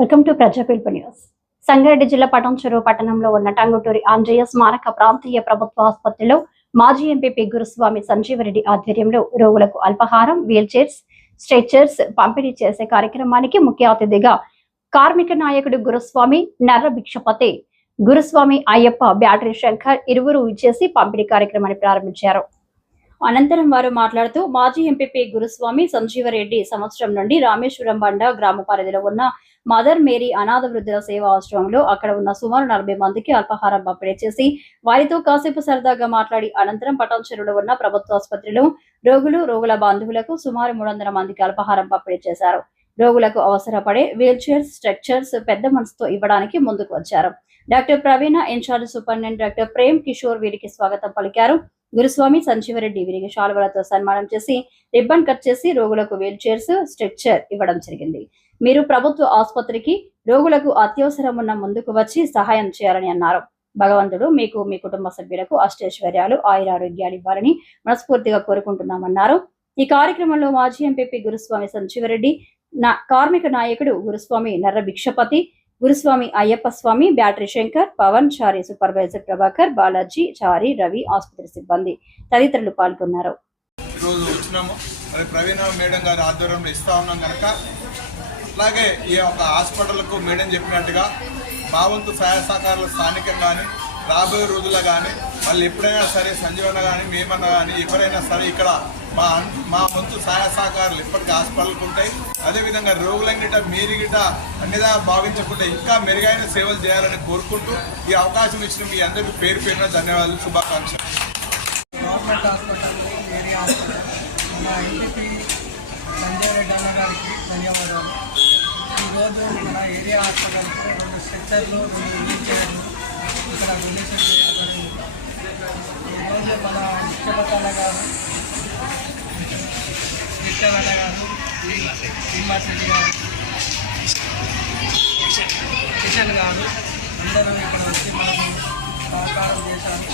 Welcome to Prajapilupu news. Sangareddy జిల్లా పటంచెరు పట్టణంలో ఉన్న టంగుటూరి ఆంజనేయ స్మారక ప్రాంతీయ ప్రభుత్వ ఆసుపత్రిలో మాజీ ఎంపీ గురుస్వామి సంజీవరెడ్డి ఆధ్వర్యంలో రోగులకు అల్పాహారం వీల్ చైర్స్ స్ట్రెచర్స్ పంపిణీ చేసే కార్యక్రమానికి ముఖ్య అతిథిగా కార్మిక నాయకుడు గురుస్వామి నర్ర భిక్షపతి గురుస్వామి అయ్యప్ప బ్యాటరీ శంకర్ ఇరువురు ఇచ్చేసి పంపిణీ కార్యక్రమాన్ని ప్రారంభించారు. అనంతరం వారు మాట్లాడుతూ మాజీ ఎంపీ గురుస్వామి సంజీవరెడ్డి సంవత్సరం నుండి రామేశ్వరం బండ గ్రామ పరిధిలో ఉన్న మదర్ మేరీ అనాథ వృద్ధుల సేవా ఆశ్రమంలో అక్కడ ఉన్న సుమారు నలభై మందికి అల్పాహారం పంపిణీ చేసి వారితో కాసేపు సరదాగా మాట్లాడి అనంతరం పటాన్చెరులో ఉన్న ప్రభుత్వ ఆసుపత్రిలో రోగులు రోగుల బంధువులకు సుమారు మూడు వందల మందికి అల్పాహారం పంపిణీ చేశారు. రోగులకు అవసరపడే వీల్ చైర్స్ స్ట్రక్చర్స్ పెద్ద మనసుతో ఇవ్వడానికి ముందుకు వచ్చారు. Doctor Praveena incharge superintendent doctor Prem Kishore వీరికి స్వాగతం పలికారు. గురుస్వామి సంజీవరెడ్డి వీరికి శాలువలతో సన్మానం చేసి రిబ్బన్ కట్ చేసి రోగులకు వీల్ చైర్స్ స్ట్రక్చర్ ఇవ్వడం జరిగింది. మీరు ప్రభుత్వ ఆసుపత్రికి రోగులకు అత్యవసరం ఉన్న ముందుకు వచ్చి సహాయం చేయాలని అన్నారు. భగవంతుడు మీకు మీ కుటుంబ సభ్యులకు అష్టైశ్వర్యాలు ఆయురారోగ్యాలు ఇవ్వాలని మనస్ఫూర్తిగా కోరుకుంటున్నామన్నారు. ఈ కార్యక్రమంలో మాజీ ఎంపీపీ గురుస్వామి సంజీవరెడ్డి నా కార్మిక నాయకుడు గురుస్వామి నర్ర భిక్షపతి గురుస్వామి అయ్యప్ప స్వామి బ్యాటరీ శంకర్ పవన్ చారి సూపర్వైజర్ ప్రభాకర్ బాలాజీ చారి రవి ఆసుపత్రి సిబ్బంది తదితరులు పాల్గొన్నారు. ఈరోజు వచ్చినాము. మరి ప్రవీణ మేడం గారి ఆధ్వర్యంలో ఇస్తా ఉన్నాం కనుక అలాగే ఈ యొక్క హాస్పిటల్కు మేడం చెప్పినట్టుగా మా వంతు సహాయ సహకారాలు స్థానికంగా కానీ రాబోయే రోజుల్లో కానీ వాళ్ళు ఎప్పుడైనా సరే సంజీవన కానీ మేమన్నా కానీ ఎవరైనా సరే ఇక్కడ మా మా వంతు సహాయ సహకారాలు ఇప్పటికీ హాస్పిటల్కి ఉంటాయి. అదేవిధంగా రోగుల గిట్ట మీరు గిట్ట అన్నిదా భావించకుండా ఇంకా మెరుగైన సేవలు చేయాలని కోరుకుంటూ ఈ అవకాశం ఇచ్చిన మీ అందరికీ పేరు పేరున ధన్యవాదాలు శుభాకాంక్షలు. గవర్నమెంట్ హాస్పిటల్ ఏరియా హాస్పిటల్ మా ఇంటికి సంజయ్ రెడ్డి అన్న గారికి ధన్యవాదాలు. ఈరోజు మన ఏరియా హాస్పిటల్కి రెండు సెక్టర్లు రెండు వీల్ ఇక్కడ డొనేషన్ చేయడం ఈరోజు మన ముఖ్యపతాల గారు నిత్యవల్ల గారు శ్రీనివాస్ రెడ్డి గారు కిషన్ గారు అందరూ ఇక్కడ వచ్చి మనకు సహకారం చేశారు.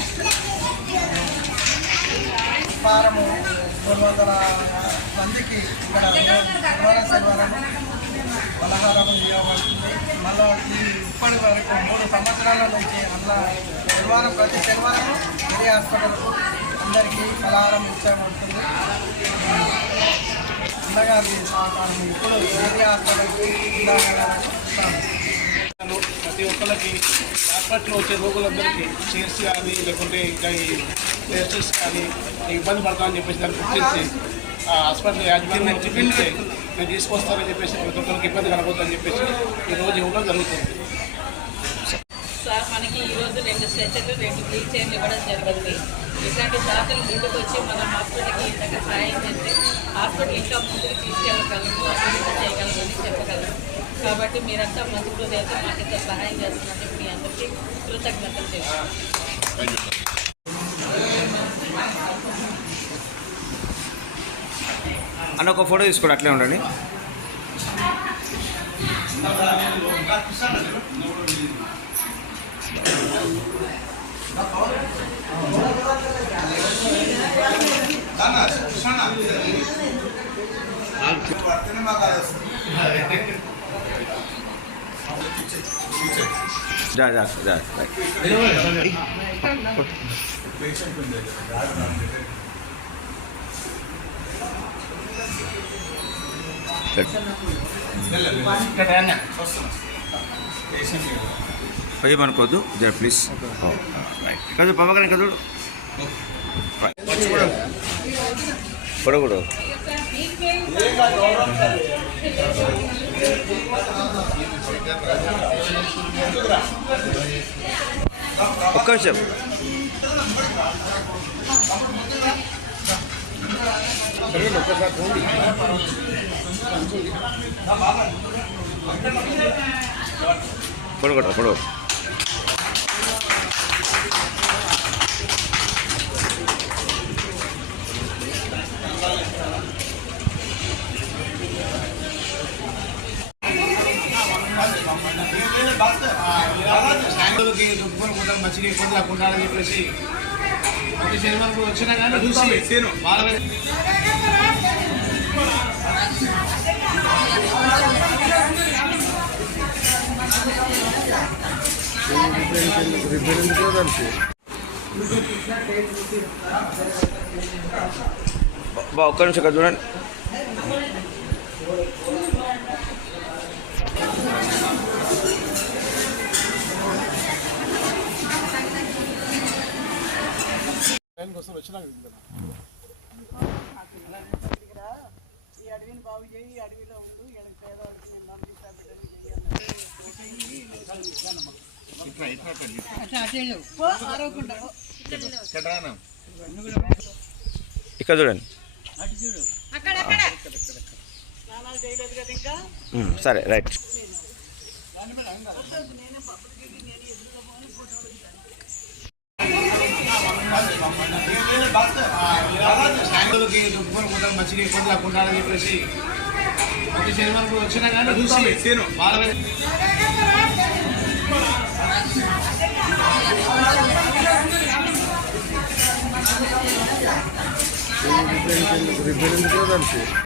వారము మూడు వందల మందికి ఇక్కడ శనివారం బలహారం పలహారం ఇవ్వబడుతుంది మళ్ళీ ఇప్పటి వరకు మూడు సంవత్సరాల నుంచి అందులో శనివారం ప్రతి శనివారం ఏరియా హాస్పిటల్కు అందరికీ పలహారం ఇచ్చబడుతుంది అన్నగారి సహకారం ఇప్పుడు ఏరియా హాస్పిటల్కి ప్రతి ఒక్కరికి హాస్పిటల్లో వచ్చే రోగులందరికీ చేసి కానీ లేకుంటే ఇంకా ఈ టెస్టెస్ కానీ ఇబ్బంది పడతామని చెప్పేసి దాన్ని గుర్తించి హాస్పిటల్ యాజమాన్యం చూపించి నేను తీసుకొస్తానని చెప్పేసి ప్రతి ఒక్కరికి ఇబ్బంది కలగొద్దని చెప్పేసి ఈ రోజు ఇవ్వడం జరుగుతుంది. సార్ మనకి ఈరోజు రెండు స్ట్రెచర్లు రెండు వీల్ చైర్లు ఇవ్వడం జరిగింది. ఇట్లాంటి దాతలు ముందుకు వచ్చి మన హాస్పిటల్కి ఇంతగా సహాయం చేస్తే హాస్పిటల్ ఇంకా ముందుకు తీసుకెళ్ళగలము అభివృద్ధి చేయగలమని చెప్పగలము. కాబట్టి మీరంతా మంచి హృదయంతో మాకు ఇంత సహాయం చేస్తున్నందుకు మీ అందరికీ కృతజ్ఞతలు చేస్తున్నాను అన్న ఒక ఫోటో తీసుకోండి అట్లే ఉండండి. జా జా జా రైట్. భయం అనుకోవద్దు జర ప్లీజ్ కాదు పవన్ కదా పొడగూడదు ఒక్క నిమిషం దుఃఖం కూడా మంచిగా ఇబ్బంది లేకుండా అని చెప్పేసి ప్రతి శనివారం వచ్చినా కానీ చూసి వాళ్ళ బా ఒక్క నిమిషం ఇక్కడ చూడండి. ఈ అడవిని బాగు చేయి ఈ అడవిలో ఉండు ఈయనకి పేదవాడికి ఇక్కడ చూడండి సరే రైట్ మంచిగా ఇబ్బంది లేకుండా చెప్పేసి వచ్చినా కానీ చూసి వాళ్ళ রিপ্রেজেন্টেটিভ